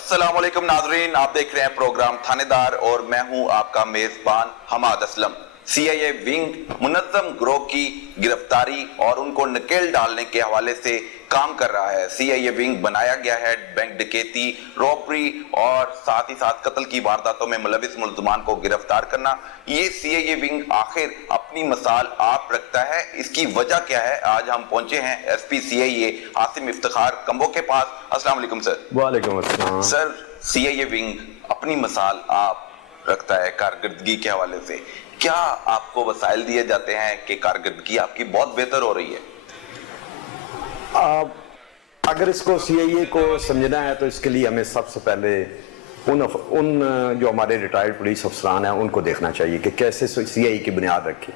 अस्सलाम वालेकुम नाजरीन, आप देख रहे हैं प्रोग्राम थानेदार और मैं हूं आपका मेजबान हमाद असलम। सीआईए विंग मुनज़्ज़म गिरोह की गिरफ्तारी और उनको नकेल डालने के हवाले से काम कर रहा है। सीआईए विंग बनाया गया है बैंक डकैती, रॉबरी और साथ ही साथ कत्ल की वारदातों में मुलविस मुल्ज़मान को गिरफ्तार करना। ये सीआईए विंग आखिर अपनी मिसाल आप रखता है, इसकी वजह क्या है? आज हम पहुंचे हैं SP CIA Asim Iftikhar combo के पास। अस्सलाम वालेकुम सर। वालेकुम अस्सलाम। सर, सीआईए विंग अपनी मिसाल आप रखता है कारकर्दगी के हवाले से, क्या आपको वसाइल दिए जाते हैं कि कारकर्दगी आपकी बहुत बेहतर हो रही है? अगर इसको सीआईए को समझना है तो इसके लिए हमें सबसे पहले उन जो हमारे रिटायर्ड पुलिस अफसरान हैं उनको देखना चाहिए कि कैसे सीआईए की बुनियाद रखी।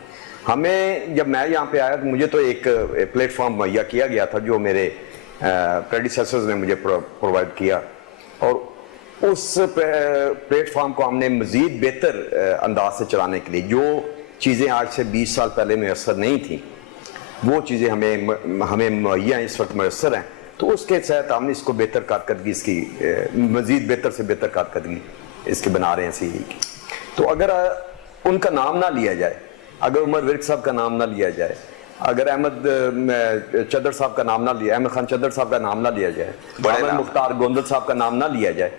हमें जब मैं यहाँ पे आया तो मुझे तो एक प्लेटफॉर्म मुहैया किया गया था जो मेरे प्रेडिसेसर्स ने मुझे प्रोवाइड किया, और उस प्लेटफॉर्म को हमने मज़ीद बेहतर अंदाज से चलाने के लिए जो चीज़ें आज से 20 साल पहले मैसर नहीं थी वो चीज़ें हमें मुहैया इस वक्त मैसर हैं, तो उसके तहत हमने इसको बेहतर कारकर्दगी इसकी मज़ीद बेहतर से बेहतर कारकर्दगी इसके बना रहे हैं सीआईए की। तो अगर उनका नाम ना लिया जाए, अगर उमर विर्क साहब का नाम ना लिया जाए, अगर अहमद चद्दर साहब का नाम ना लिया, अहमद खान चद्दर साहब का नाम ना लिया जाए, मुख्तार गोंदल साहब का नाम ना लिया जाए,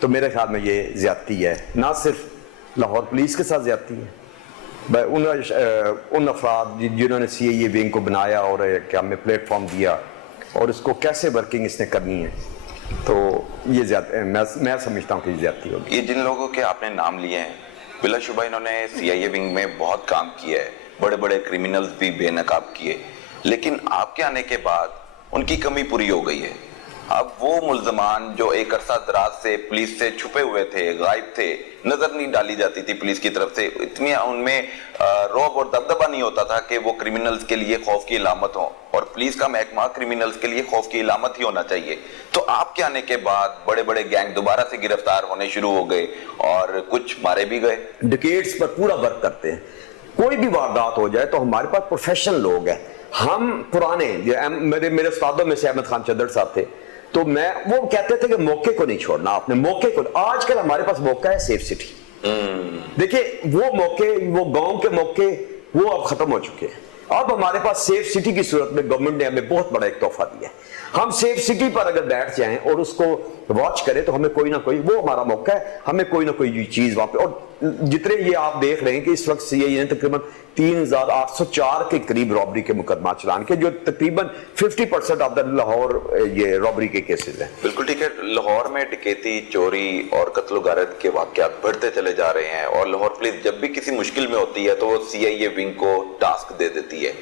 तो मेरे ख्याल में ये ज्यादती है। ना सिर्फ लाहौर पुलिस के साथ ज्यादती है, उन अफराद जिन्होंने सीआईए विंग को बनाया और क्या हमें प्लेटफॉर्म दिया और इसको कैसे वर्किंग इसने करनी है, तो ये मैं समझता हूँ कि ज्यादती होगी। ये जिन लोगों के आपने नाम लिए हैं, बिलाशुबा इन्होंने सीआईए विंग में बहुत काम किया है, बड़े बड़े क्रिमिनल्स भी बेनकाब किए, लेकिन आपके आने के बाद उनकी कमी पूरी हो गई है। अब वो मुल्ज़मान जो एक अरसा दराज से पुलिस से छुपे हुए थे, गायब थे, नजर नहीं डाली जाती थी पुलिस की तरफ से, इतनी उनमें रौब और दबदबा नहीं होता था कि वो क्रिमिनल्स के लिए खौफ की इलामत हो, और पुलिस का महकमा क्रिमिनल्स के लिए खौफ की इलामत ही होना चाहिए। तो आपके आने के बाद बड़े बड़े गैंग दोबारा से गिरफ्तार होने शुरू हो गए और कुछ मारे भी गए। डिकेट्स पर पूरा वर्क करते हैं, कोई भी वारदात हो जाए तो हमारे पास प्रोफेशनल लोग हैं। हम पुराने मेरे उस्तादों में से अहमद खान चद्दर साहब थे, तो वो कहते थे कि मौके को नहीं छोड़ना, आपने मौके को। आजकल हमारे पास मौका है सेफ सिटी। देखिए वो मौके, वो गांव के मौके वो अब खत्म हो चुके हैं। अब हमारे पास सेफ सिटी की सूरत में गवर्नमेंट ने हमें बहुत बड़ा एक तोहफा दिया है। हम सेफ सिटी पर अगर बैठ जाएं और उसको वॉच करें तो हमें कोई ना कोई, वो हमारा मौका है, हमें कोई ना कोई चीज वहां पे। और जितने ये आप देख रहे हैं कि इस वक्त सीआईए ने तकरीबन 3804 के करीब रॉबरी के मुकदमा चलान के, जो तकरीबन 50% ऑफ द लाहौर ये रॉबरी के केसेस हैं। बिल्कुल ठीक है। लाहौर में डकैती, चोरी और कत्ल गारत के वाकयात बढ़ते चले जा रहे हैं, और लाहौर पुलिस जब भी किसी मुश्किल में होती है तो वो सीआईए विंग को टास्क दे देती है।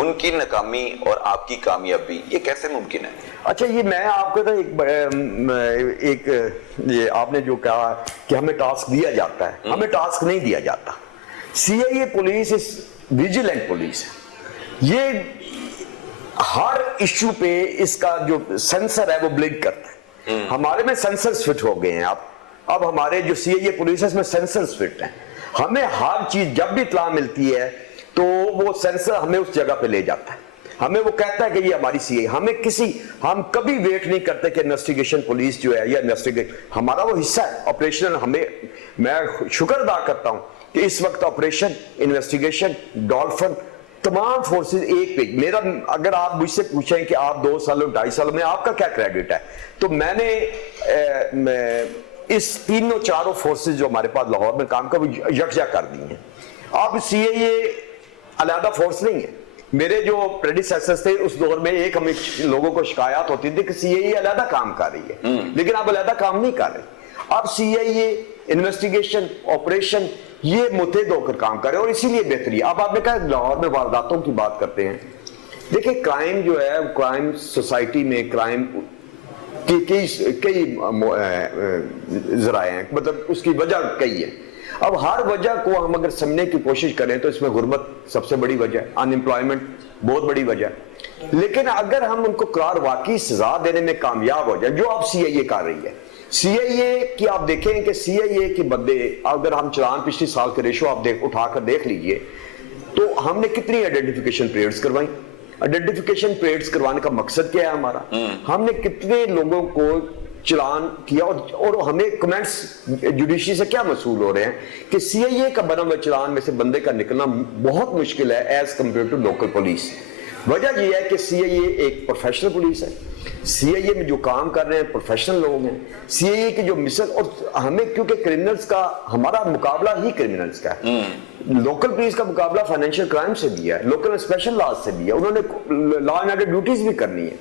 उनकी नाकामी और आपकी कामयाबी, ये कैसे मुमकिन है? अच्छा, ये मैं आपको तो एक ये आपने जो कहा कि हमें टास्क दिया जाता है, हमें टास्क नहीं दिया जाता। सीआईए पुलिस इस विजिलेंट पुलिस है, ये हर इश्यू पे इसका जो सेंसर है वो ब्लिंक करता है। हमारे में सेंसर्स फिट हो गए हैं। अब हमारे जो सीआईए पुलिस है इसमें सेंसर्स फिट हैं। हमें हर चीज जब भी इत्तला मिलती है तो वो सेंसर हमें उस जगह पे ले जाता है, हमें वो कहता है कि ये हमारी सीआईए। हम कभी वेट नहीं करते कि इन्वेस्टिगेशन पुलिस जो है या हमारा वो हिस्सा है ऑपरेशनल। मैं शुक्र अदा करता हूं कि इस वक्त ऑपरेशन, इन्वेस्टिगेशन, डॉल्फिन, तमाम फोर्सेस एक पे। मेरा अगर आप मुझसे पूछें कि आप 2 सालों 2.5 सालों में आपका क्या क्रेडिट है, तो मैंने इस तीनों चारों फोर्सेस जो हमारे पास लाहौर में काम कर यकजा कर दी हैं। अब सीआईए अलहदा फोर्स नहीं है। मेरे जो प्रेडिसेसर्स थे उस दौर में एक हमें लोगों को शिकायत होती थी कि सीआईए अलहदा काम कर रही है, लेकिन अब अलहदा काम नहीं कर रही। अब सीआईए इन्वेस्टिगेशन, ऑपरेशन, ये मुतहद होकर काम करे, और इसीलिए बेहतरी। अब आपने कहा लाहौर में वारदातों की बात करते हैं। देखिए क्राइम जो है, क्राइम सोसाइटी में क्राइम की कई जराए हैं, मतलब उसकी वजह कई है। अब हर वजह को हम अगर समझने की कोशिश करें तो इसमें गुर्बत सबसे बड़ी वजह है, अनएम्प्लॉयमेंट बहुत बड़ी वजह है। लेकिन अगर हम उनको करार वाकई सजा देने में कामयाब हो जाए, जो अब सीआईए कर रही है, सीआईए की आप देखें कि सीआईए के बंदे, अगर हम चलान पिछले साल के रेशो आप उठाकर देख लीजिए, तो हमने कितनी आइडेंटिफिकेशन परेड्स करवाई। आइडेंटिफिकेशन परेड्स करवाने का मकसद क्या है हमारा? हमने कितने लोगों को چلان کیا اور ہمیں کمنٹس جوڈیشری سے کیا موصول ہو رہے ہیں کہ سی آئی اے کا بنا ہوا چلان میں سے بندے کا نکلنا بہت مشکل ہے as compare to local police. وجہ یہ ہے کہ سی آئی اے ایک پروفیشنل پولیس ہے, سی آئی اے میں جو کام کر رہے ہیں پروفیشنل لوگ ہیں, سی آئی اے کے جو مثل, اور ہمیں کیونکہ کرمنلز کا ہمارا مقابلہ ہی کرمنلز کا ہے, لوکل پولیس کا مقابلہ فائنینشیل کرائم سے بھی ہے, لوکل اسپیشل لاز سے بھی ہے, انہوں نے لا اینڈ آرڈر ڈیوٹیز بھی کرنی ہے.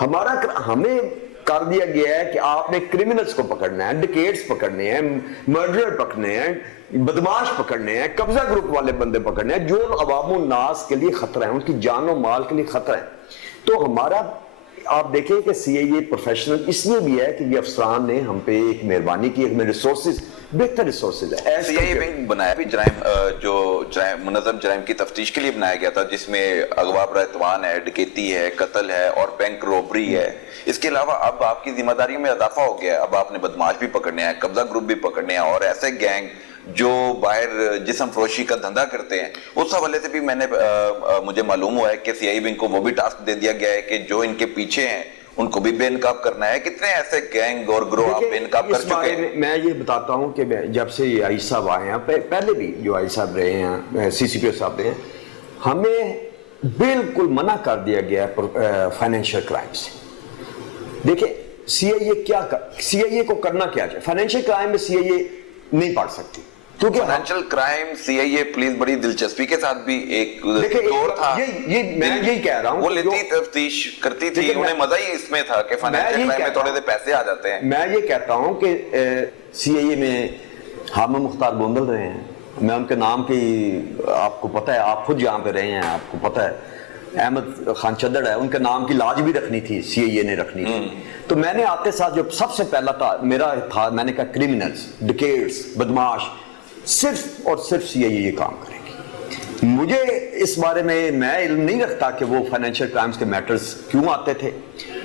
ہمیں کر دیا گیا ہے کہ آپ نے کرمنلز کو پکڑنا ہے, ڈکیٹس پکڑنے ہیں, مرڈرر پکڑنے ہیں, بدماش پکڑنے ہیں, قبضہ گروپ والے بندے پکڑنے ہیں جو عوام الناس کے لیے خطرہ ہیں, ان کی جان و مال کے لیے خطرہ ہے. تو ہمارا آپ دیکھیں کہ سی آئی اے پروفیشنل اس لیے بھی ہے کہ یہ افسران نے ہم پہ ایک مہربانی کی, ہمیں ریسورسز, بہتر ریسورسز ہے. سی آئی اے بنایا بھی جرائم, جو منظم جرائم کی تفتیش کے لیے بنایا گیا تھا, جس میں اغوا رہتوان ہے, ڈکیتی ہے, قتل ہے اور بینک روبری ہے. اس کے علاوہ اب آپ کی ذمہ داری میں اضافہ ہو گیا ہے, اب آپ نے بدماش بھی پکڑنے ہیں, قبضہ گروپ بھی پکڑنے ہیں, اور ایسے گینگ جو باہر جسم فروشی کا دھندا کرتے ہیں. اس حوالے سے بھی مجھے معلوم ہوا ہے کہ سی آئی ونگ کو وہ بھی ٹاسک دے دیا گیا ہے کہ جو ان کے پیچھے ہیں ان کو بھی بے نقاب کرنا ہے. کتنے ایسے گینگ اور گروہ آپ بے نقاب کر چکے ہیں؟ میں یہ بتاتا ہوں کہ جب سے یہ آئی صاحب آئے ہیں, پہلے بھی جو آئی صاحب رہے ہیں, سی سی پی او صاحب رہے ہیں, ہمیں بالکل منع کر دیا گیا ہے فائنینشیل کرائم سے. دیکھیں سی آئی اے کیا, سی آئی اے کو کرنا کیا چاہیے. فائنینشیل کرائم میں سی آئی اے نہیں پڑھ سکتی, کیونکہ فائنینشیل کرائم سی آئی اے پولیس بڑی دلچسپی کے ساتھ بھی ایک دور تھا, میں یہی کہہ رہا ہوں, وہ لیتی تفتیش کرتی تھی, انہیں مزہ ہی اس میں تھا کہ فائنینشیل کرائم میں تھوڑے سے پیسے آ جاتے ہیں. میں یہ کہتا ہوں کہ سی آئی اے میں حامد مختار گوندل رہے ہیں, میں ان کے نام کی, آپ کو پتہ ہے, آپ خود جہاں پہ رہے ہیں آپ کو پتہ ہے, احمد خان چدڑ ہے, ان کے نام کی لاج بھی رکھنی تھی, سی آئی اے نے رکھنی تھی. تو میں نے آتے ساتھ جو سب سے پہلا تھا میرا تھا, میں نے کہا کرمنلز, ڈکیٹس, بدماش صرف اور صرف سی آئی اے یہ کام کرے گی. مجھے اس بارے میں علم نہیں رکھتا کہ وہ فائنینشیل کرائمز کے میٹرز کیوں آتے تھے.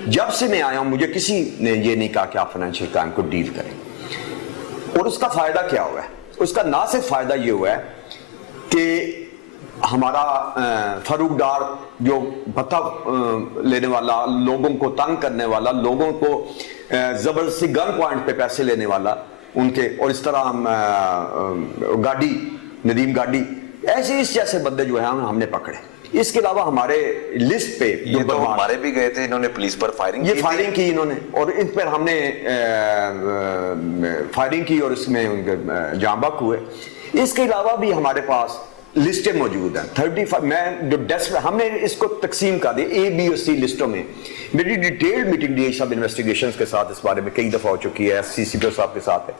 جب سے میں آیا ہوں مجھے کسی نے یہ نہیں کہا کہ آپ فائنینشیل کرائم کو ڈیل کریں. اور اس کا فائدہ کیا ہوا ہے؟ اس کا نہ صرف فائدہ یہ ہوا ہے کہ ہمارا فاروق ڈار جو بھتہ لینے والا, لوگوں کو تنگ کرنے والا, لوگوں کو زبردستی گن پوائنٹ پہ پیسے لینے والا ان کے, اور اس طرح گاڑی, ندیم گاڑی, ایسے اس جیسے بندے جو ہیں ہم نے پکڑے. اس کے علاوہ ہمارے لسٹ پہ یہ تو ہمارے بھی گئے تھے, انہوں نے پولیس پر فائرنگ کی, یہ فائرنگ کی انہوں نے, اور ان پر ہم نے فائرنگ کی اور اس میں ان کے جاں بحق ہوئے. اس کے علاوہ بھی ہمارے پاس لسٹیں موجود ہیں 35. میں جو ہم نے اس کو تقسیم کر دی اے بی اور سی لسٹوں میں. میری ڈیٹیلڈ میٹنگ ڈی سب انویسٹیگیشنز کے ساتھ اس بارے میں کئی دفعہ ہو چکی ہے, سی سی پی او صاحب کے ساتھ ہے.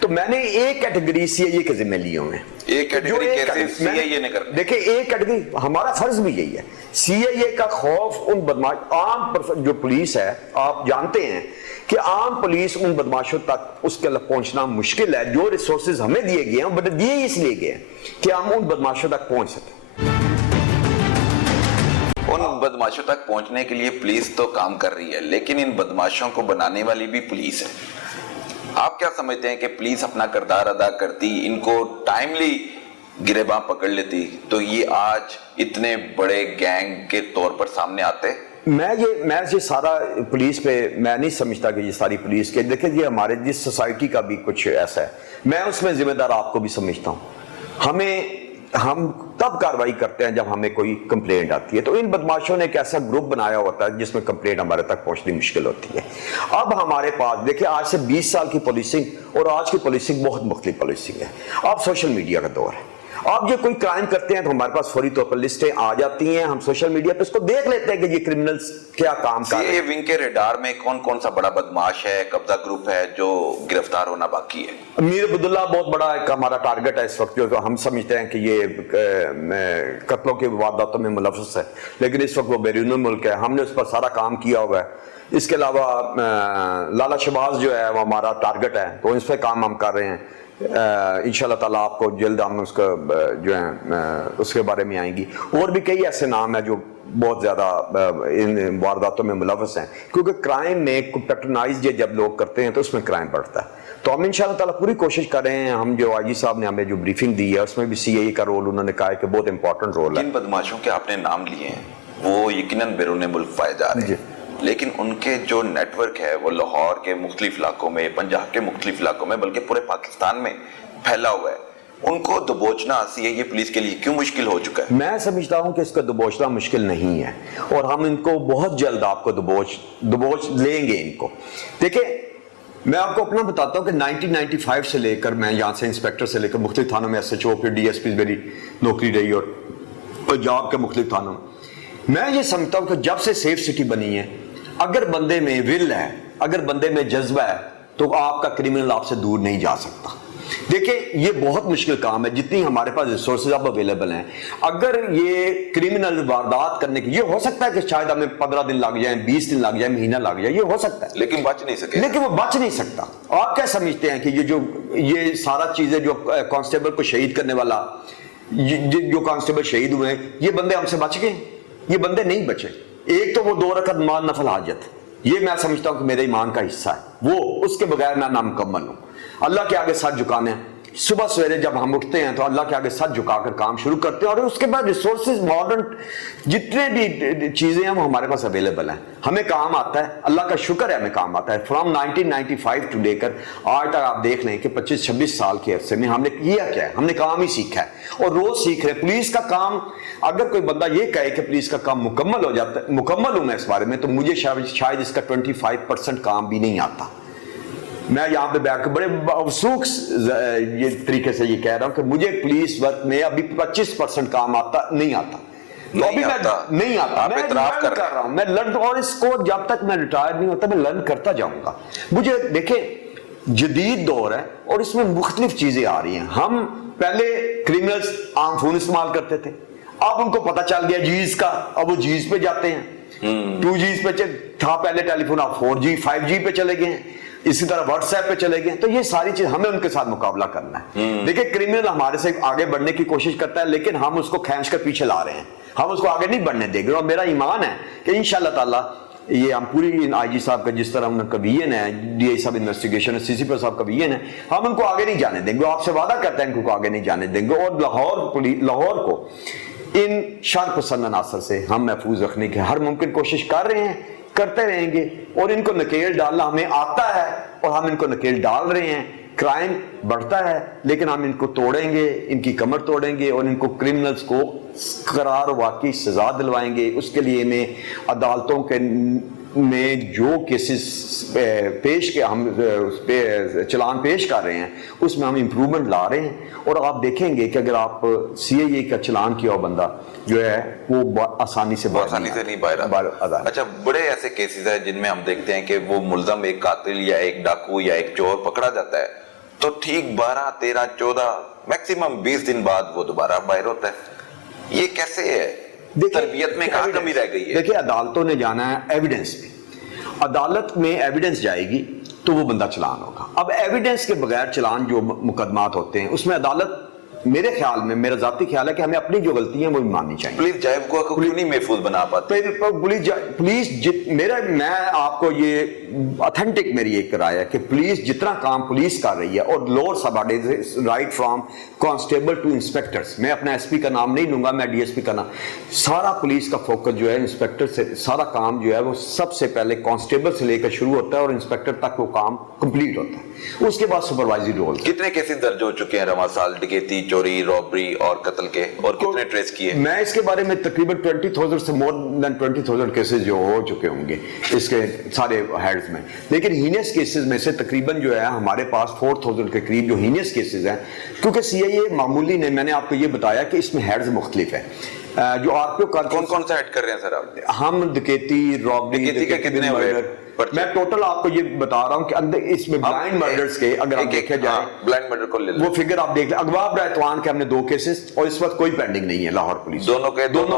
تو میں نے ایک کیٹیگری سی آئی اے کے ذمہ لیے ہوئے ہیں. ایک کیٹیگری کیسے سی آئی اے نے کرنا؟ دیکھیں ایک کیٹیگری, ہمارا فرض بھی یہی ہے. سی آئی اے کا خوف ان بدماش, عام جو پولیس ہے آپ جانتے ہیں کہ عام پولیس ان بدماشوں تک اس کے پہنچنا مشکل ہے. جو ریسورسز ہمیں دیے گئے ہیں بٹ دیے اس لیے گئے ہیں کہ ہم ان بدماشوں تک پہنچ سکیں. ان بدماشوں تک پہنچنے کے لیے پولیس تو کام کر رہی ہے, لیکن ان بدماشوں کو بنانے والی بھی پولیس ہے. آپ کیا سمجھتے ہیں کہ پولیس اپنا کردار ادا کرتی, ان کو ٹائملی گریباں پکڑ لیتی, تو یہ آج اتنے بڑے گینگ کے طور پر سامنے آتے؟ میں یہ سارا پولیس پہ میں نہیں سمجھتا کہ یہ ساری پولیس کے, دیکھیں یہ ہمارے جس سوسائٹی کا بھی کچھ ایسا ہے, میں اس میں ذمہ دار آپ کو بھی سمجھتا ہوں. ہم تب کاروائی کرتے ہیں جب ہمیں کوئی کمپلینٹ آتی ہے. تو ان بدماشوں نے ایک ایسا گروپ بنایا ہوتا ہے جس میں کمپلینٹ ہمارے تک پہنچنی مشکل ہوتی ہے. اب ہمارے پاس دیکھیں آج سے 20 سال کی پولیسنگ اور آج کی پولیسنگ بہت مختلف پولیسنگ ہے. اب سوشل میڈیا کا دور ہے, آپ یہ کوئی کرائم کرتے ہیں تو ہمارے پاس فوری طور پر لسٹیں آ جاتی ہیں, ہم سوشل میڈیا پہ اس کو دیکھ لیتے ہیں کہ یہ کرمنلز کیا کام کر رہے ہیں. سی اے ونگ کے ریڈار میں کون کون سا بڑا بدماش ہے, قبضہ گروپ ہے جو گرفتار ہونا باقی ہے؟ امیر عبداللہ بہت بڑا ایک ہمارا ٹارگٹ ہے اس وقت, جو ہم سمجھتے ہیں کہ یہ قتلوں کے وارداتوں میں ملوث ہے, لیکن اس وقت وہ بیرون ملک ہے. ہم نے اس پر سارا کام کیا ہوا ہے. اس کے علاوہ لالا شہباز جو ہے وہ ہمارا ٹارگٹ ہے, تو اس پہ کام ہم کر رہے ہیں. انشاءاللہ تعالیٰ آپ کو جلد ہم اس کا جو ہے اس کے بارے میں آئیں گی. اور بھی کئی ایسے نام ہیں جو بہت زیادہ ان وارداتوں میں ملوث ہیں, کیونکہ کرائم میں پیٹرنائز جب لوگ کرتے ہیں تو اس میں کرائم بڑھتا ہے. تو ہم انشاءاللہ تعالیٰ پوری کوشش کر رہے ہیں. ہم جو آئی جی صاحب نے ہمیں جو بریفنگ دی ہے اس میں بھی سی آئی اے کا رول انہوں نے کہا ہے کہ بہت امپورٹنٹ رول ہے. جن بدماشوں کے آپ نے نام لیے ہیں وہ یقیناً بیرون ملک پائے جا رہے ہیں, لیکن ان کے جو نیٹ ورک ہے وہ لاہور کے مختلف علاقوں میں، پنجاب کے مختلف علاقوں میں، بلکہ پورے پاکستان میں پھیلا ہوا ہے. ان کو دبوچنا CIA پولیس کے لیے کیوں مشکل ہو چکا ہے؟ میں سمجھتا ہوں کہ اس کا دبوچنا مشکل نہیں ہے، اور ہم ان کو بہت جلد آپ کو دبوچ لیں گے. ان کو دیکھیں، میں آپ کو اپنا بتاتا ہوں کہ 1995 سے لے کر میں یہاں سے انسپیکٹر سے لے کر مختلف تھانوں میں SHO پھر DSP میری نوکری رہی، اور پنجاب کے مختلف تھانوں میں یہ سمجھتا ہوں کہ جب سے سیف سٹی بنی ہے، اگر بندے میں ول ہے، اگر بندے میں جذبہ ہے، تو آپ کا کرمنل آپ سے دور نہیں جا سکتا. دیکھیں، یہ بہت مشکل کام ہے. جتنی ہمارے پاس ریسورسز اب اویلیبل ہیں، اگر یہ کرمنل واردات کرنے کی، یہ ہو سکتا ہے کہ شاید ہمیں 15 دن لگ جائیں، 20 دن لگ جائیں، مہینہ لگ جائے، یہ ہو سکتا ہے، لیکن بچ نہیں سکے. لیکن وہ بچ نہیں سکتا. آپ کیا سمجھتے ہیں کہ یہ سارا چیزیں جو کانسٹیبل کو شہید کرنے والا، جو کانسٹیبل شہید ہوئے ہیں، یہ بندے ہم سے بچ گئے؟ یہ بندے نہیں بچے. ایک تو وہ 2 رکعت نماز نفل حاجت، یہ میں سمجھتا ہوں کہ میرے ایمان کا حصہ ہے، وہ اس کے بغیر میں نامکمل ہوں. اللہ کے آگے سر جھکانے ہیں. صبح سویرے جب ہم اٹھتے ہیں تو اللہ کے آگے سر جھکا کر کام شروع کرتے ہیں، اور اس کے بعد ریسورسز ماڈرن جتنے بھی چیزیں ہیں وہ ہمارے پاس اویلیبل ہیں. ہمیں کام آتا ہے، اللہ کا شکر ہے ہمیں کام آتا ہے. فرام 1995 ٹو لے کر آج تک آپ دیکھ لیں کہ 25-26 سال کے عرصے میں ہم نے کیا کیا ہے. ہم نے کام ہی سیکھا ہے اور روز سیکھ رہے ہیں. پولیس کا کام، اگر کوئی بندہ یہ کہے کہ پولیس کا کام مکمل ہو جاتا ہے، مکمل ہوں میں اس بارے میں، تو مجھے شاید اس کا 25% کام بھی نہیں آتا. میں یہاں پہ بیٹھ کر بڑے افسوس یہ طریقے سے یہ کہہ رہا ہوں کہ مجھے پولیس ورک میں ابھی 25% کام نہیں آتا. نہیں آتا. میں لرن کر رہا ہوں، میں لرن، اور اس کو جب تک میں ریٹائر نہیں ہوتا میں لرن کرتا جاؤں گا. مجھے دیکھیں، جدید دور ہے اور اس میں مختلف چیزیں آ رہی ہیں. ہم پہلے کرمنلز عام فون استعمال کرتے تھے، اب ان کو پتہ چل گیا جیز کا، اب وہ جیز پہ جاتے ہیں. 2Gs پہ تھا پہلے ٹیلی فون، اب 4G 5G پہ چلے گئے ہیں. اسی طرح واٹس ایپ پہ چلے گئے. تو یہ ساری چیز ہمیں ان کے ساتھ مقابلہ کرنا ہے. دیکھیں، کرمنل ہمارے سے آگے بڑھنے کی کوشش کرتا ہے، لیکن ہم اس کو کھینچ کر پیچھے لا رہے ہیں. ہم اس کو آگے نہیں بڑھنے دیں گے. اور میرا ایمان ہے کہ انشاءاللہ تعالی یہ ہم پوری IG صاحب کا، جس طرح ہم کا ویژن ہے، DI صاحب انویسٹیگیشن ہے، CCP صاحب کا ویژن ہے، ہم ان کو آگے نہیں جانے دیں گے. آپ سے وعدہ کرتے ہیں ان کو آگے نہیں جانے دیں گے. اور لاہور کو ان شر پسند عناصر سے ہم محفوظ رکھنے کی ہر ممکن کوشش کر رہے ہیں، کرتے رہیں گے. اور ان کو نکیل ڈالنا ہمیں آتا ہے اور ہم ان کو نکیل ڈال رہے ہیں. کرائم بڑھتا ہے لیکن ہم ان کو توڑیں گے، ان کی کمر توڑیں گے، اور ان کو کرمنلز کو قرار واقعی سزا دلوائیں گے. اس کے لیے میں عدالتوں کے میں جو کیسز پیش کے ہم چلان پیش کر رہے ہیں اس میں ہم امپرومنٹ لا رہے ہیں. اور آپ دیکھیں گے کہ اگر آپ CIA کا چلان کیا ہو بندہ جو ہے وہ آسانی سے نہیں باہر. اچھا، بڑے ایسے کیسز ہیں جن میں ہم دیکھتے ہیں کہ وہ ملزم ایک قاتل یا ایک ڈاکو یا ایک چور پکڑا جاتا ہے تو ٹھیک 12, 13, 14 میکسیمم 20 دن بعد وہ دوبارہ باہر ہوتا ہے. یہ کیسے ہے؟ تربیت میں کہاں کمی رہ گئی ہے؟ دیکھیں، عدالتوں نے جانا ہے ایویڈنس پہ. عدالت میں ایویڈنس جائے گی تو وہ بندہ چلان ہوگا. اب ایویڈنس کے بغیر چلان جو مقدمات ہوتے ہیں اس میں عدالت، میرے خیال میں، میرا ذاتی خیال ہے کہ ہمیں اپنی جو غلطیاں وہ ماننی چاہیے. پولیس جائب کو کیوں نہیں محفوظ بنا پاتے؟ پولیس میں آپ کو یہ اتھینٹک میری ایک رائے ہے کہ پولیس جتنا کام پولیس کر رہی ہے، اور lower sub right from constable to inspectors, میں اپنا SP کا نام نہیں لوں گا، میں DSP کا نام، سارا پولیس کا فوکس جو ہے انسپیکٹر سے، سارا کام جو ہے وہ سب سے پہلے کانسٹیبل سے لے کر شروع ہوتا ہے اور انسپیکٹر تک وہ کام کمپلیٹ ہوتا ہے. اس کے بعد سپروائزری رول. کتنے کیسز درج ہو چکے ہیں رواں سال ڈکیتی، چوری، رابری اور قتل کے، اور کتنے ٹریس کیے؟ میں اس کے بارے میں تقریباً 20,000 سے مور دین 20,000 کیسز جو ہو چکے ہوں گے اس کے سارے ہیڈز میں. لیکن ہینس کیسز میں سے تقریباً جو ہے ہمارے پاس 4,000 کے قریب جو ہینس کیسز ہیں، کیونکہ CIA معمولی نے، میں نے آپ کو یہ بتایا کہ اس میں ہیڈز مختلف ہیں. جو RPO کون سا ہیڈ کر رہے ہیں سر آپ؟ ہم ڈکیتی، رابری، کتنے ہوئے؟ میں ٹوٹل آپ کو یہ بتا رہا ہوں کہ اندر اس میں بلائنڈ مرڈرز کے اگر آپ دیکھا جائے، بلائنڈ مرڈر کو لے لیں، وہ فگر آپ دیکھ لیں. اغوا برائتوان کے ہم نے 2 کیسز، اور اس وقت کوئی پینڈنگ نہیں ہے لاہور پولیس. دونوں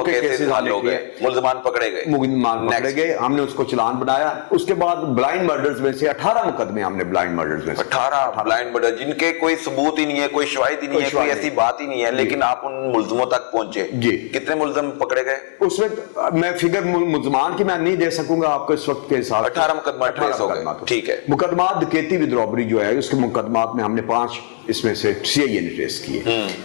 کے کیسز حل ہو گئے، ملزمان پکڑے گئے، ہم نے اس کو چلان بنایا. اس کے بعد بلائنڈ مرڈرز میں سے 18 مقدمے ہم نے بلائنڈ مرڈرز میں سے 18 بلائنڈ مرڈر جن کے کوئی ثبوت ہی نہیں ہے، کوئی شواہد ہی نہیں ہے، کوئی ایسی بات ہی نہیں ہے، لیکن آپ ان ملزموں تک پہنچے. جی. کتنے ملزم پکڑے گئے اس وقت؟ میں فگر ملزمان کی میں نہیں دے سکوں گا آپ کو اس وقت کے ساتھ. 18 مقدمات ٹریس ہو گئے. ٹھیک ہے. مقدمات ڈکیتی ود رابری جو ہے اس کے مقدمات میں ہم نے 5 اس میں سے CIA نے ٹریس کیے.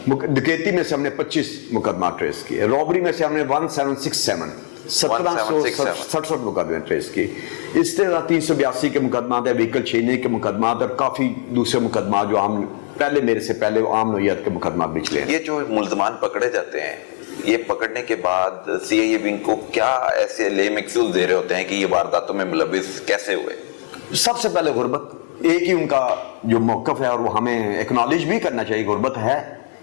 ڈکیتی میں سے ہم نے 25 مقدمات ٹریس کیے. رابری میں سے ہم نے 1767 1767 मुकदमे ट्रेस किए। इस तरह 382 के मुकदमात है, व्हीकल छीनने के मुकदमात और काफ़ी दूसरे मुकदमा जो आम पहले मेरे से पहले आम नोयत के मुकदमा भी चले। ये जो मुल्ज़मान पकड़े जाते हैं, ये पकड़ने के बाद सीआईए विंग को क्या ऐसे लेम एक्सक्यूज दे रहे होते हैं कि ये वारदातों में मुलविस कैसे हुए? सबसे पहले गुर्बत, एक ही उनका जो मौक़िफ़ है और वो हमें एक्नॉलेज भी करना चाहिए, गुर्बत है,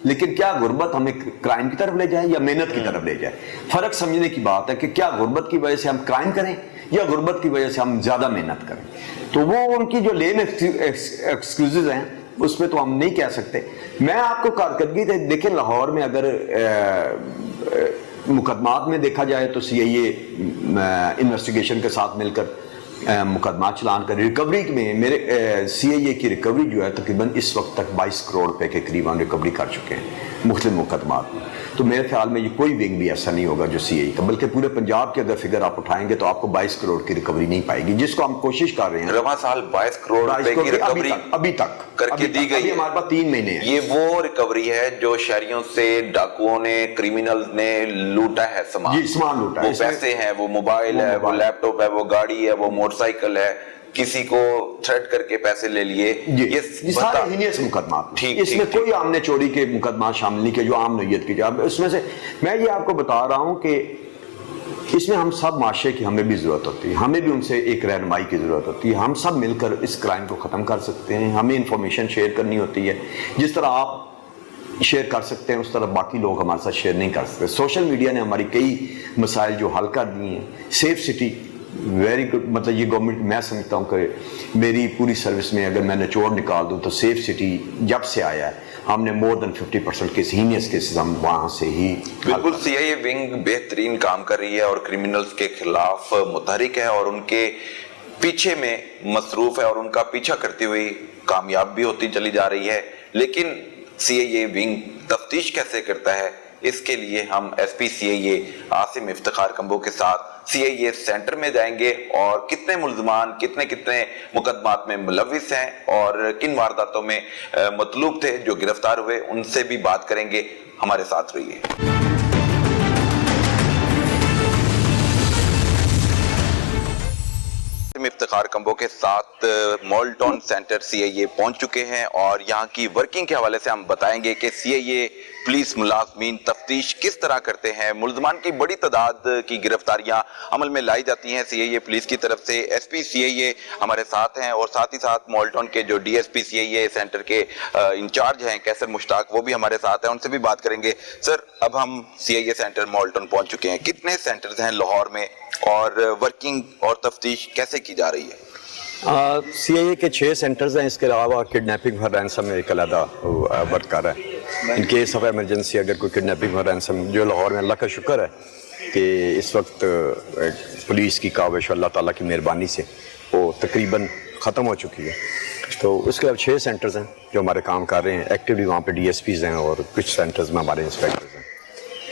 लेकिन क्या गुर्बत हमें क्राइम की तरफ ले जाए या मेहनत की तरफ ले जाए? फर्क समझने की बात है कि क्या गुर्बत की वजह से हम क्राइम करें या गुर्बत की वजह से हम ज़्यादा मेहनत करें। तो वो उनकी जो लेम एक्सक्यूजेज हैं उसमें तो हम नहीं कह सकते। मैं आपको कारकर्दगी देखें, लाहौर में अगर मुकदमात में देखा जाए तो सीआईए इन्वेस्टिगेशन के साथ मिलकर मुकदमा चलान कर रिकवरी में मेरे सीआईए की रिकवरी जो है तकरीबन इस वक्त तक 22 करोड़ रुपए के करीब हम रिकवरी कर चुके हैं मुख्तलिफ मुकदमात में। तो मेरे ख्याल में ये कोई विंग भी ऐसा नहीं होगा जो सीआईए का, बल्कि पूरे पंजाब के अगर फिगर आप उठाएंगे तो आपको 22 करोड़ की रिकवरी नहीं पाएगी, जिसको हम कोशिश कर रहे हैं। रवां साल 22 करोड़ रुपए की रिकवरी अभी तक करके दी गई है। हमारे पास 3 महीने हैं। ये वो रिकवरी है जो शहरियों से डाकुओं ने, क्रिमिनल्स ने लूटा है सामान। जी, सामान लूटा है। वो पैसे हैं, वो मोबाइल है, वो लैपटॉप है, वो गाड़ी है, वो मोटरसाइकिल है, किसी को थ्रेट करके पैसे ले लिए। ये सारे हीनियस मुकदमा, इसमें कोई आमने चोरी के मुकदमा शामिल नहीं किए जो आम नोयत की जाए। उसमें से मैं ये आपको बता रहा हूँ कि इसमें हम सब माशरे की हमें भी ज़रूरत होती है, हमें भी उनसे एक रहनुमाई की ज़रूरत होती है। हम सब मिलकर इस क्राइम को ख़त्म कर सकते हैं। हमें इंफॉर्मेशन शेयर करनी होती है, जिस तरह आप शेयर कर सकते हैं उस तरह बाकी लोग हमारे साथ शेयर नहीं कर सकते। सोशल मीडिया ने हमारी कई मसाइल जो हल कर दिए हैं। सेफ सिटी वेरी गुड, मतलब ये गवर्नमेंट, मैं समझता हूँ कि मेरी पूरी सर्विस में अगर मैं निचोड़ निकाल दूँ तो सेफ सिटी जब से आया है हमने more than 50% case, heinous cases हम वहाँ से ही। बिल्कुल, सीआईए विंग बेहतरीन काम कर रही है और क्रिमिनल्स के खिलाफ मुतहरिक है और उनके पीछे में मसरूफ है और उनका पीछा करती हुई कामयाब भी होती चली जा रही है। लेकिन सीआईए विंग तफ्तीश कैसे करता है, इसके लिए हम SP CIA Asim Iftikhar combo के साथ सीआईए सेंटर में जाएंगे और कितने मुल्ज़मान कितने मुकदमात में मुलविस हैं और किन वारदातों में मतलूब थे जो गिरफ्तार हुए, उनसे भी बात करेंगे। हमारे साथ रहिए। इफ्तिखार कंबो के साथ मॉडल टाउन सेंटर सीआईए पहुंच चुके हैं और यहाँ की वर्किंग के हवाले से हम बताएंगे कि सीआईए पुलिस मुलाजमीन तफ्तीश किस तरह करते हैं। मुल्ज़मान की बड़ी तादाद की गिरफ्तारियां अमल में लाई जाती हैं सीआईए पुलिस की तरफ से। एसपी सीआईए हमारे साथ हैं और साथ ही साथ मॉडल टाउन के जो डीएसपी सीआईए सेंटर के इंचार्ज हैं कैसर मुश्ताक, वो भी हमारे साथ हैं, उनसे भी बात करेंगे। सर, अब हम सीआईए सेंटर मॉडल टाउन पहुंच चुके हैं, कितने सेंटर्स हैं लाहौर में और वर्किंग और तफ्तीश कैसे की जा रही है? सीआईए के 6 सेंटर्स हैं। इसके अलावा किडनैपिंग और रैंसम में एक अलहदा वर्क कर रहा है। इन केस ऑफ एमरजेंसी अगर कोई किडनैपिंग और रैंसम, जो लाहौर में अल्लाह का शुक्र है कि इस वक्त पुलिस की काविश अल्लाह ताला की मेहरबानी से वो तकरीबन ख़त्म हो चुकी है। तो उसके अब 6 सेंटर्स हैं जो हमारे काम कर रहे हैं एक्टिवली। वहाँ पे डीएसपीज़ हैं और कुछ सेंटर्स में हमारे इंस्पेक्टर्स हैं।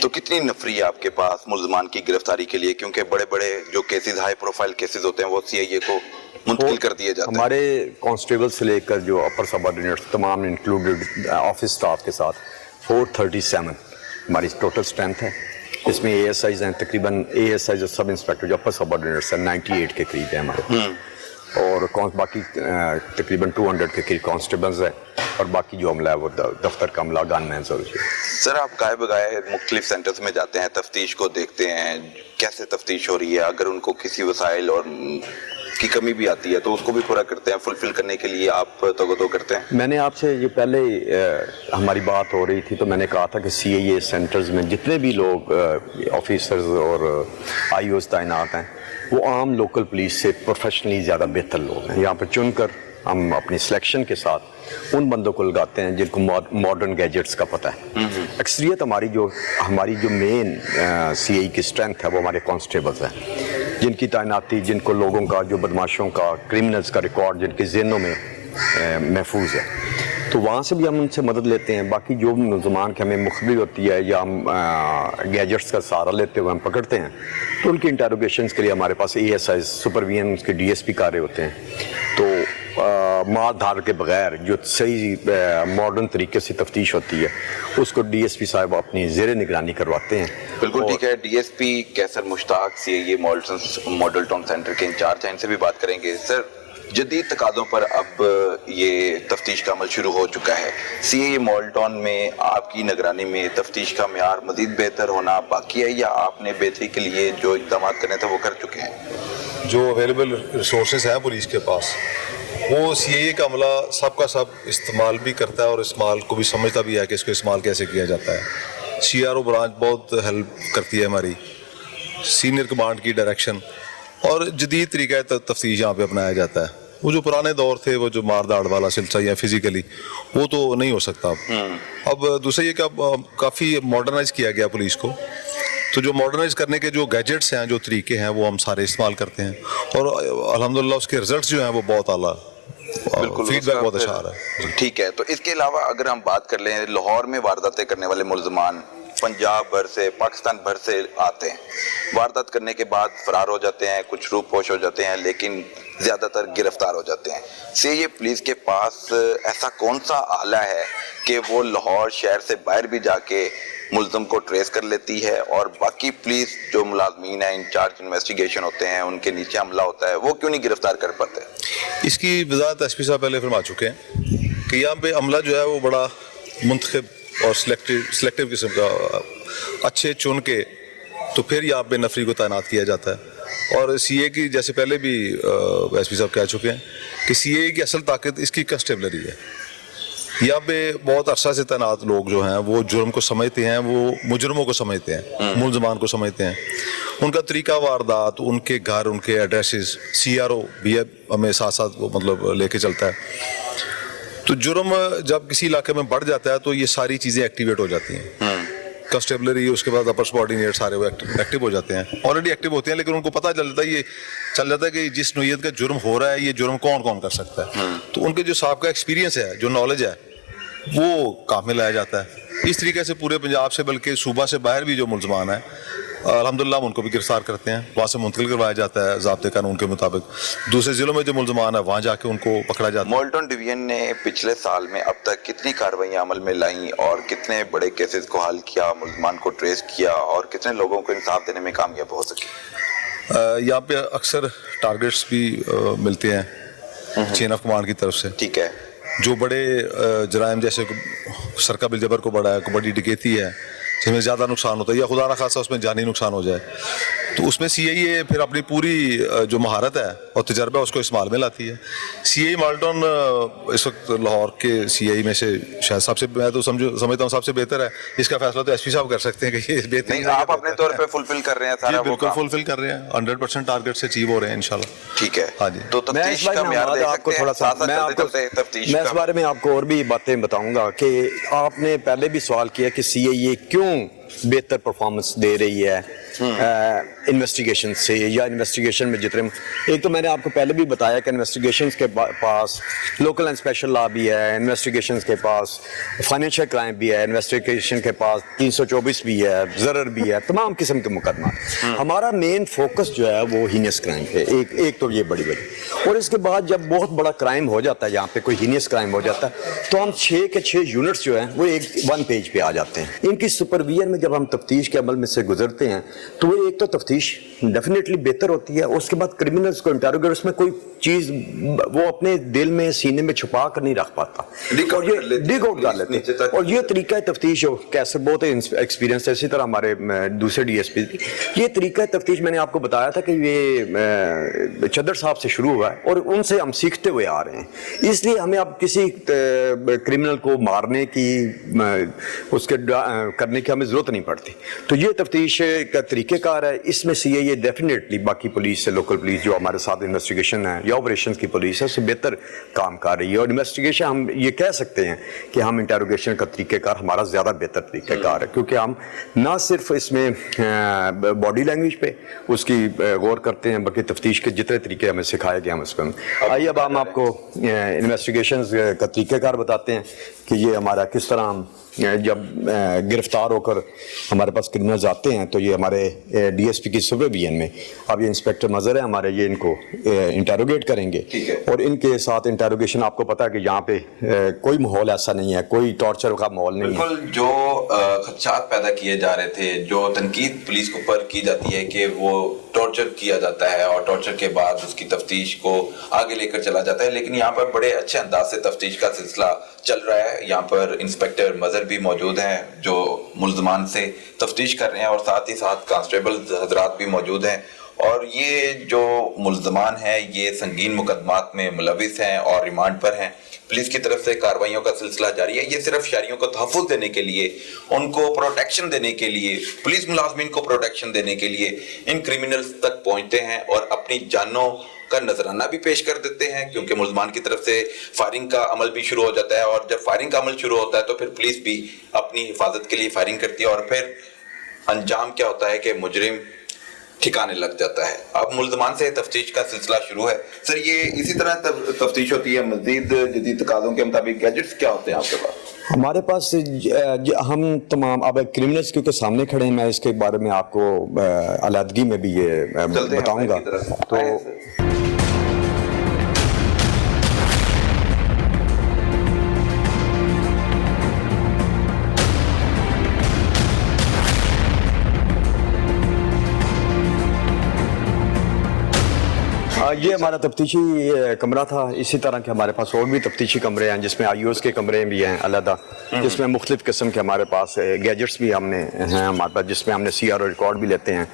तो कितनी नफरी है आपके पास मुल्ज़मान की गिरफ्तारी के लिए, क्योंकि बड़े बड़े जो केसेस, हाई प्रोफाइल केसेस होते हैं वो सीआईए को मुंतकिल कर दिए जाते हैं? हमारे कांस्टेबल से लेकर जो अपर सबऑर्डिनेट्स तमाम इंक्लूडेड ऑफिस स्टाफ के साथ 437 हमारी टोटल स्ट्रेंथ है। इसमें एएसआईज हैं, तकरीबन एएसआईज और सब इंस्पेक्टर जो अपर सबऑर्डिनेट्स हैं 98 के करीब है हमारे, और बाकी तकरीबन 200 के करीब कांस्टेबल्स हैं और बाकी जो अमला है वो दफ्तर का अमला, गनमैन और। सर, आप गाए बगाए मुख्तलिफ सेंटर्स में जाते हैं, तफ्तीश को देखते हैं, कैसे तफ्तीश हो रही है, अगर उनको किसी वसाइल और की कमी भी आती है तो उसको भी पूरा करते हैं, फुलफिल करने के लिए आप तो करते हैं? मैंने आपसे ये पहले हमारी बात हो रही थी तो मैंने कहा था कि सीआईए सेंटर्स में जितने भी लोग ऑफिसर्स और आईओज तैनात हैं वो आम लोकल पुलिस से प्रोफेशनली ज़्यादा बेहतर लोग हैं। यहाँ पर चुनकर हम अपनी सिलेक्शन के साथ उन बंदों को लगाते हैं जिनको मॉडर्न गैजेट्स का पता है। अक्सरियत हमारी जो मेन सीआई की स्ट्रेंथ है वो हमारे कांस्टेबल्स हैं, जिनकी तैनाती, जिनको लोगों का, जो बदमाशों का, क्रिमिनल्स का रिकॉर्ड जिनके ज़हनों में महफूज है, तो वहाँ से भी हम उनसे मदद लेते हैं। बाकी जो मुल्ज़मान की हमें मुखबिर होती है या हम गैजेट्स का सहारा लेते हुए हम पकड़ते हैं तो उनकी इंटेरोगेशंस के लिए हमारे पास एएसआई सुपरविजन उसके डीएसपी कार्य होते हैं। तो مار دھار کے بغیر جو صحیح ماڈرن طریقے سے تفتیش ہوتی ہے اس کو ڈی ایس پی صاحب اپنی زیر نگرانی کرواتے ہیں. بالکل ٹھیک ہے. ڈی ایس پی کیسر مشتاق سی اے ماڈل ٹاؤن سینٹر کے انچارج ہیں, ان سے بھی بات کریں گے. سر, جدید تقاضوں پر اب یہ تفتیش کا عمل شروع ہو چکا ہے. سی اے ماڈل ٹاؤن میں آپ کی نگرانی میں تفتیش کا معیار مزید بہتر ہونا باقی ہے, یا آپ نے بہتری کے لیے جو اقدامات کرنے تھے وہ کر چکے ہیں؟ جو اویلیبل ریسورسز ہیں پولیس کے پاس وہ سی اے کا عملہ سب کا سب استعمال بھی کرتا ہے اور استعمال کو بھی سمجھتا بھی ہے کہ اس کو استعمال کیسے کیا جاتا ہے. سی آر او برانچ بہت ہیلپ کرتی ہے ہماری, سینئر کمانڈ کی ڈائریکشن, اور جدید طریقہ تفتیش یہاں پہ اپنایا جاتا ہے. وہ جو پرانے دور تھے, وہ جو مار داڑ والا سلسلہ یا فزیکلی, وہ تو نہیں ہو سکتا اب. دوسرا یہ کہ اب کافی ماڈرنائز کیا گیا پولیس کو, تو جو ماڈرنائز کرنے کے جو گیجٹس ہیں, جو طریقے ہیں, وہ ہم سارے استعمال کرتے ہیں, اور الحمدللہ اس کے رزلٹس جو ہیں وہ بہت اعلیٰ, فیڈ بیک بہت اچھا آ رہا ہے. ٹھیک ہے. تو اس کے علاوہ اگر ہم بات کر لیں, لاہور میں وارداتیں کرنے والے ملزمان پنجاب بھر سے, پاکستان بھر سے آتے ہیں, واردات کرنے کے بعد فرار ہو جاتے ہیں, کچھ روح پوش ہو جاتے ہیں, لیکن زیادہ تر گرفتار ہو جاتے ہیں. سی اے پولیس کے پاس ایسا کون سا آلہ ہے کہ وہ لاہور شہر سے باہر بھی جا کے ملزم کو ٹریس کر لیتی ہے, اور باقی پولیس جو ملازمین ہیں, انچارج انویسٹیگیشن ہوتے ہیں, ان کے نیچے عملہ ہوتا ہے, وہ کیوں نہیں گرفتار کر پاتے؟ اس کی وضاحت ایس پی صاحب پہلے فرما چکے ہیں کہ یہاں پہ عملہ جو ہے وہ بڑا منتخب اور سلیکٹیو قسم کا, اچھے چن کے تو پھر یہاں پہ نفری کو تعینات کیا جاتا ہے. اور سی اے کی, جیسے پہلے بھی ایس پی صاحب کہہ چکے ہیں, کہ سی اے کی اصل طاقت اس کی کنسٹیبلری ہے. یہاں پہ بہت عرصہ سے تعینات لوگ جو ہیں وہ جرم کو سمجھتے ہیں, وہ مجرموں کو سمجھتے ہیں, ملزمان کو سمجھتے ہیں. ان کا طریقہ واردات, ان کے گھر, ان کے ایڈریسز, سی آر او بھی ہمیں ساتھ ساتھ وہ مطلب لے کے چلتا ہے. تو جرم جب کسی علاقے میں بڑھ جاتا ہے تو یہ ساری چیزیں ایکٹیویٹ ہو جاتی ہیں. کنسٹیبلری, اس کے بعد اپر سبارڈینیٹ, سارے وہ ایکٹیو ہو جاتے ہیں, آلریڈی ایکٹیو ہوتے ہیں, لیکن ان کو پتہ چل جاتا ہے کہ جس نوعیت کا جرم ہو رہا ہے یہ جرم کون کون کر سکتا ہے. تو ان کے جو سابقہ ایکسپیرینس ہے, جو نالج ہے, وہ کام میں لایا جاتا ہے. اس طریقے سے پورے پنجاب سے, بلکہ صوبہ سے باہر بھی جو ملزمان ہیں الحمدللہ ہم ان کو بھی گرفتار کرتے ہیں, وہاں سے منتقل کروایا جاتا ہے ضابطے قانون کے مطابق. دوسرے ضلعوں میں جو ملزمان ہیں وہاں جا کے ان کو پکڑا جاتا ہے. ماڈل ٹاؤن ڈویژن نے پچھلے سال میں اب تک کتنی کارروائیاں عمل میں لائیں, اور کتنے بڑے کیسز کو حل کیا, ملزمان کو ٹریس کیا, اور کتنے لوگوں کو انصاف دینے میں کامیاب ہو سکے؟ یہاں پہ اکثر ٹارگیٹس بھی ملتے ہیں چین آف کمانڈ کی طرف سے. ٹھیک ہے. جو بڑے جرائم جیسے سرقہ بالجبر کو بڑا ہے, بڑی ڈکیتی ہے جس میں زیادہ نقصان ہوتا ہے, یا خدا نہ خاصہ اس میں جانی نقصان ہو جائے, تو اس میں سی اے اے پھر اپنی پوری جو مہارت ہے اور تجربہ اس کو استعمال میں لاتی ہے. سی اے ماڈل ٹاؤن اس وقت لاہور کے سی اے میں سے شاید سب سے, میں تو سمجھتا ہوں سب سے بہتر ہے. اس کا فیصلہ تو ایس پی صاحب کر سکتے ہیں کہ یہ بہتر ہے. آپ اپنے طور پہ فلفل کر رہے ہیں سارا؟ بالکل فلفل کر رہے ہیں, 100% ٹارگیٹ سے اچیو ہو رہے ہیں انشاءاللہ. ٹھیک ہے. ہاں جی. تو تفتیش کا معیار دے سکتے ہیں, میں اس بارے میں آپ کو اور بھی باتیں بتاؤں گا کہ آپ نے پہلے بھی سوال کیا کہ سی اے کیوں بہتر پرفارمنس دے رہی ہے انویسٹیگیشن سے, یا انویسٹیگیشن میں جتنے, ایک تو میں نے آپ کو پہلے بھی بتایا کہ انویسٹیگیشنز کے پاس لوکل اینڈ اسپیشل لا بھی ہے, انویسٹیگیشنز کے پاس فائنینشیل کرائم بھی ہے, انویسٹیگیشن کے پاس 324 بھی ہے, ضرر بھی ہے, تمام قسم کے مقدمات. ہمارا مین فوکس جو ہے وہ ہینیس کرائم پہ, ایک تو یہ بڑی, اور اس کے بعد جب بہت بڑا کرائم ہو جاتا ہے, یہاں پہ کوئی ہینیس کرائم ہو جاتا ہے, تو ہم 6 کے 6 یونٹس جو ہیں وہ ون پیج پہ آ جاتے ہیں. ان کی سپرویژن میں جب ہم تفتیش کے عمل میں سے گزرتے ہیں تو وہ ایک تو تفتیش ڈیفینیٹلی بہتر ہوتی ہے, اس کے بعد کریمنلز کو انٹروگیٹ, اس میں کوئی چیز وہ اپنے دل میں, سینے میں چھپا کر نہیں رکھ پاتا, اور یہ ڈگ آؤٹ کر لیتے ہیں. اور یہ طریقہ تفتیش کیسے بہت ایکسپیرینس ہے, اسی طرح ہمارے دوسرے ڈی ایس پی, یہ طریقہ تفتیش میں نے آپ کو بتایا تھا کہ یہ چدر صاحب سے شروع ہوا ہے, اور ان سے ہم سیکھتے ہوئے آ رہے ہیں. اس لیے ہمیں اب کسی کریمنل کو مارنے کی, اس کے کرنے کی ہمیں ضرورت نہیں پڑتی. تو یہ تفتیش کا طریقہ کار ہے. اس میں سی اے یہ ڈیفینیٹلی باقی پولیس سے, لوکل پولیس جو ہمارے ساتھ انویسٹیگیشن ہے یا آپریشنز کی پولیس ہے, اس سے بہتر کام کر رہی ہے. اور انویسٹیگیشن ہم یہ کہہ سکتے ہیں کہ ہم انٹروگیشن کا طریقہ کار ہمارا زیادہ بہتر طریقہ کار ہے, کیونکہ ہم نہ صرف اس میں باڈی لینگویج پہ اس کی غور کرتے ہیں, بلکہ تفتیش کے جتنے طریقے ہمیں سکھائے گئے ہم اس پہ. آئیے اب ہم آپ کو انویسٹیگیشنز کا طریقہ کار بتاتے ہیں کہ یہ ہمارا کس طرح जब गिरफ्तार होकर हमारे पास क्रिमिनल्स आते हैं तो ये हमारे DSP की सुपरविजन में, अब ये इंस्पेक्टर मजर है हमारे, ये इनको इंटेरोगेट करेंगे और इनके साथ इंटेरोगेशन, आपको पता है कि यहाँ पे कोई माहौल ऐसा नहीं है, कोई टॉर्चर का माहौल नहीं है। बिल्कुल, जो खदशात पैदा किए जा रहे थे, जो तनकीद पुलिस के ऊपर की जाती है कि वो टॉर्चर किया जाता है और टॉर्चर के बाद उसकी तफ्तीश को आगे लेकर चला जाता है, लेकिन यहाँ पर बड़े अच्छे अंदाज से तफ्तीश का सिलसिला चल रहा है। यहाँ पर इंस्पेक्टर मजर भी मौजूद हैं जो मुल्ज़मान से तफ्तीश कर रहे हैं और साथ ही साथ कांस्टेबल हजरात भी मौजूद हैं। और ये जो मुल्ज़मान हैं ये संगीन मुकदमात में मुलविस हैं और रिमांड पर हैं। पुलिस की तरफ से कार्रवाइयों का सिलसिला जारी है। ये सिर्फ शहरियों को तहफ़्फ़ुज़ देने के लिए, उनको प्रोटेक्शन देने के लिए, पुलिस मुलाज़मीन को प्रोटेक्शन देने के लिए इन क्रिमिनल्स तक पहुंचते हैं और अपनी जानों का नजराना भी पेश कर देते हैं, क्योंकि मुल्ज़मान की तरफ से फायरिंग का अमल भी शुरू हो जाता है और जब फायरिंग का अमल शुरू होता है तो फिर पुलिस भी अपनी हिफाजत के लिए फायरिंग करती है और फिर अंजाम क्या होता है कि मुजरिम ठिकाने लग जाता है। अब मुल्ज़मान से तफ्तीश का सिलसिला शुरू है। सर, ये इसी तरह तफ्तीश होती है? मज़ीद जदीद तकाज़ों के मुताबिक गैजेट्स क्या होते हैं आपके पास? हमारे पास हम तमाम, अब क्रिमिनल्स क्योंकि सामने खड़े हैं, मैं इसके बारे में आपको अलहदगी में भी ये बताऊंगा। तो ये हमारा तफ्तीशी कमरा था। इसी तरह के हमारे पास और भी तफ्तीशी कमरे हैं जिसमें IOs के कमरे भी हैं अलहदा, जिसमें मुख्तलिफ किस्म के हमारे पास गैजेट्स भी हमने हैं हमारे पास, जिसमें हमने CRO रिकॉर्ड भी लेते हैं।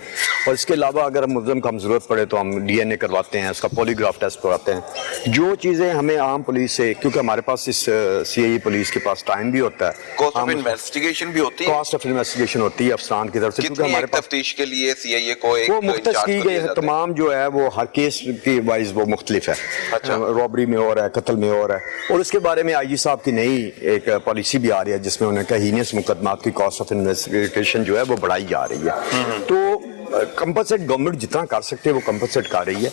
और इसके अलावा अगर मुल्ज़िम को हम ज़रूरत पड़े तो हम DNA करवाते हैं, उसका पॉलीग्राफ टेस्ट करवाते हैं। जो चीज़ें हमें आम पुलिस से, क्योंकि हमारे पास इस CIE पुलिस के पास टाइम भी होता है, कॉस्ट ऑफ इन्वेस्टिगेशन भी होती है, कॉस्ट ऑफ इन्वेस्टिगेशन होती है अफसरान की तरफ से, क्योंकि हमारे पास तफ्तीश के लिए CIA को एक वो मुख्तस की गई है। तमाम जो है वो हर केस की वाइज वो मुख्तलिफ है। अच्छा। रॉबरी में और है, कत्ल में और है, और उसके बारे में IG साहब की नई एक पॉलिसी भी आ रही है जिसमें उन्होंने कहा हीनियस मुकदमात की कॉस्ट ऑफ इन्वेस्टिगेशन जो है वो बढ़ाई जा रही है। तो कंपनसेट गवर्नमेंट जितना कर सकते हैं वो कंपनसेट कर रही है।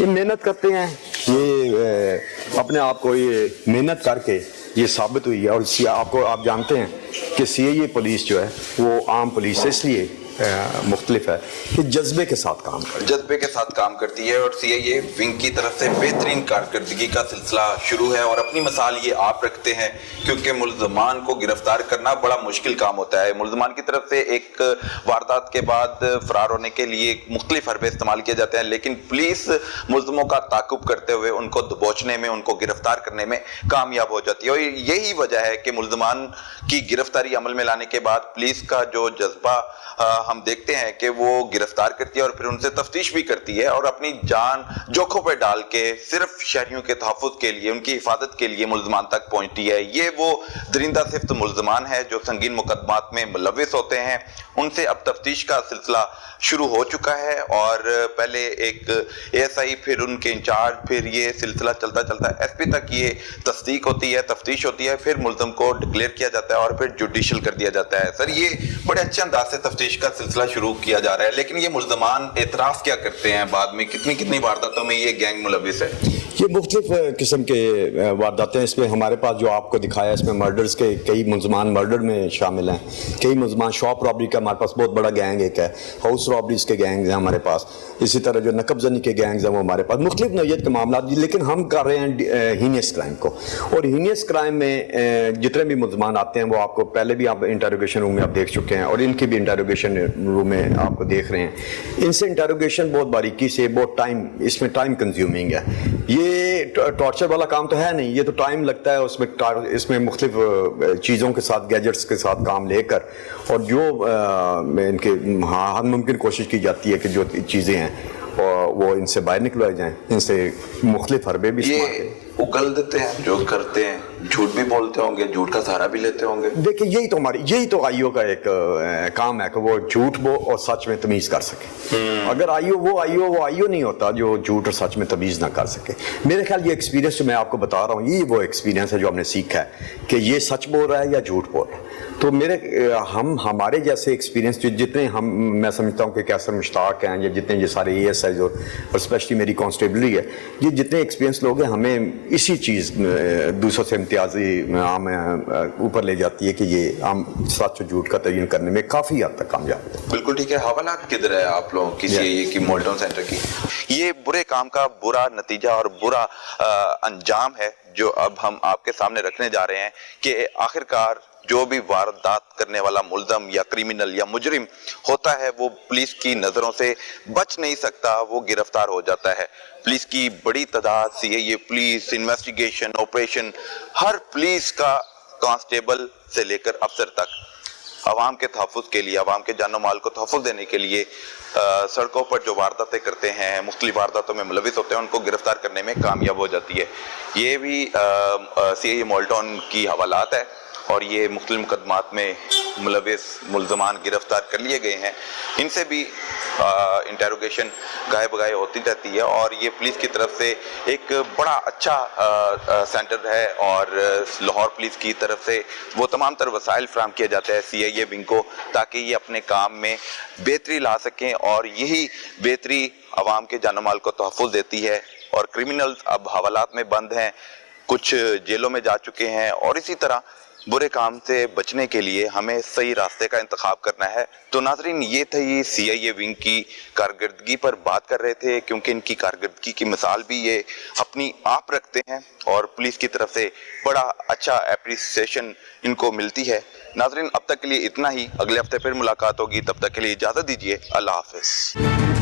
ये मेहनत करते हैं, ये अपने आप को ये मेहनत करके ये साबित हुई है। और आपको आप जानते हैं कि CIE पुलिस जो है वो आम पुलिस से इसलिए मुख्तलिफ है कि जज्बे के साथ काम करती है और CIA विंग की तरफ से बेहतरीन कारकर्दगी का सिलसिला शुरू है। और अपनी मिसाल ये आप रखते हैं, क्योंकि मुल्ज़मान को गिरफ्तार करना बड़ा मुश्किल काम होता है। मुल्ज़मान की तरफ से एक वारदात के बाद फरार होने के लिए मुख्तलिफ हरबे इस्तेमाल किए जाते हैं, लेकिन पुलिस मुल्ज़िमों का ताक़ुब करते हुए उनको दबोचने में, उनको गिरफ्तार करने में कामयाब हो जाती है। और यही वजह है कि मुल्ज़मान की गिरफ्तारी अमल में लाने के बाद पुलिस का जो जज्बा हम देखते हैं कि वो गिरफ्तार करती है और फिर उनसे तफ्तीश भी करती है और अपनी जान जोखों पे डाल के सिर्फ शहरियों के तहफ़्फ़ुज़ के लिए, उनकी हिफाजत के लिए मुल्ज़मान तक पहुंचती है। ये वो दरिंदा सिफ्त मुल्ज़मान है जो संगीन मुकदमात में मुलविस होते हैं। उनसे अब तफ्तीश का सिलसिला शुरू हो चुका है और पहले एक ASI, फिर उनके इंचार्ज, फिर ये सिलसिला चलता चलता SP तक ये तस्दीक होती है, तफ्तीश होती है, फिर मुल्ज़िम को डिक्लेयर किया जाता है और फिर जुडिशल कर दिया जाता है। सर, ये बड़े अच्छे अंदाज से तफ्तीश का सिलसिला शुरू किया जा रहा है, लेकिन ये मुल्ज़मान एतराफ़ क्या करते हैं बाद में? कितनी वारदातों में ये गैंग मुलविस है? ये मुख्तलिफ किस्म के वारदातें, इसमें हमारे पास जो आपको दिखाया इसमें मर्डर्स के कई मुल्ज़मान मर्डर में शामिल हैं, कई मुल्ज़मान शॉप रॉबरी का हमारे पास बहुत बड़ा गैंग एक है, हाउस रॉबरीज के गैंग्स हैं हमारे पास, इसी तरह जो नकबजनी के गैंग्स हैं वो हमारे पास, मुख्तलिफ नौइयत के मामला। लेकिन हम कर रहे हैं हीनियस क्राइम को, और हीनियस क्राइम में जितने भी मुल्ज़मान आते हैं वो आपको पहले भी आप इंटरोगेशन रूम में आप देख चुके हैं और इनकी भी इंटरोगेशन रूम में आपको देख रहे हैं। इनसे इंटरोगेशन बहुत बारीकी से, बहुत टाइम, इसमें टाइम कंज्यूमिंग है। ये टॉर्चर वाला काम तो है नहीं, ये तो टाइम लगता है उसमें, इसमें मुख्तलिफ चीज़ों के साथ, गैजेट्स के साथ काम लेकर, और जो इनके हर मुमकिन कोशिश की जाती है कि जो चीज़ें हैं वो इनसे बाहर निकलवाई जाएं, इनसे मुख्तलिफ हरबे भी ये उगल देते हैं, जो करते हैं, झूठ भी बोलते होंगे, झूठ का सहारा भी लेते होंगे। देखिए यही तो आईओ का एक काम है कि वो झूठ और सच में तमीज़ कर सके। अगर वो आईओ नहीं होता जो झूठ और सच में तमीज़ ना कर सके। मेरे ख्याल ये एक्सपीरियंस जो मैं आपको बता रहा हूँ, ये वो एक्सपीरियंस है जो हमने सीखा है कि ये सच बोल रहा है या झूठ बोल रहा है। तो हमारे जैसे एक्सपीरियंस जितने मैं समझता हूँ कि कैसर मुश्ताक हैं या जितने ये सारे ASI और स्पेशली मेरी कांस्टेबलरी है, ये जितने एक्सपीरियंस लोग हैं, हमें इसी चीज़ दूसरों से इम्तियाजी हमें ऊपर ले जाती है कि ये हम सच और झूठ का तयन करने में काफ़ी हद तक कामयाब है। बिल्कुल ठीक है। हवालात किधर है आप लोगों की सीआईए की मोल्टन सेंटर की? ये बुरे काम का बुरा नतीजा और बुरा अंजाम है जो अब हम आपके सामने रखने जा रहे हैं कि आखिरकार जो भी वारदात करने वाला मुल्ज़म या क्रिमिनल या मुजरिम होता है वो पुलिस की नज़रों से बच नहीं सकता, वो गिरफ्तार हो जाता है। पुलिस की बड़ी तादाद, सीआईए पुलिस, इन्वेस्टिगेशन, ऑपरेशन, हर पुलिस का कांस्टेबल से लेकर अफसर तक अवाम के तहफ़्फ़ुज़ के लिए, अवाम के जानो माल को तहफ़्फ़ुज़ देने के लिए सड़कों पर जो वारदातें करते हैं, मुख्तलिफ वारदातों में मुलविस होते हैं, उनको गिरफ्तार करने में कामयाब हो जाती है। ये भी सीआईए मोल्टन की हवालात है और ये मुख्तलिफ मुकदमात में मुलविस मुल्ज़मान गिरफ्तार कर लिए गए हैं। इनसे भी इंटेरोगेशन गाए बगाए होती रहती है और ये पुलिस की तरफ से एक बड़ा अच्छा सेंटर है और लाहौर पुलिस की तरफ से वो तमाम तर वसाइल फ्राहम किया जाता है सीआईए विंग को, ताकि ये अपने काम में बेहतरी ला सकें और यही बेहतरी आवाम के जानो माल को तहफ़्फ़ुज़ देती है। और क्रिमिनल्स अब हवालात में बंद हैं, कुछ जेलों में जा चुके हैं और इसी तरह बुरे काम से बचने के लिए हमें सही रास्ते का इंतखाब करना है। तो नाज़रीन, ये थी सीआईए विंग की कारकर्दगी पर बात कर रहे थे, क्योंकि इनकी कारकर्दगी की मिसाल भी ये अपनी आप रखते हैं और पुलिस की तरफ से बड़ा अच्छा एप्रिसिएशन इनको मिलती है। नाज़रीन, अब तक के लिए इतना ही। अगले हफ्ते फिर मुलाकात होगी, तब तक के लिए इजाज़त दीजिए। अल्लाह हाफ़िज़।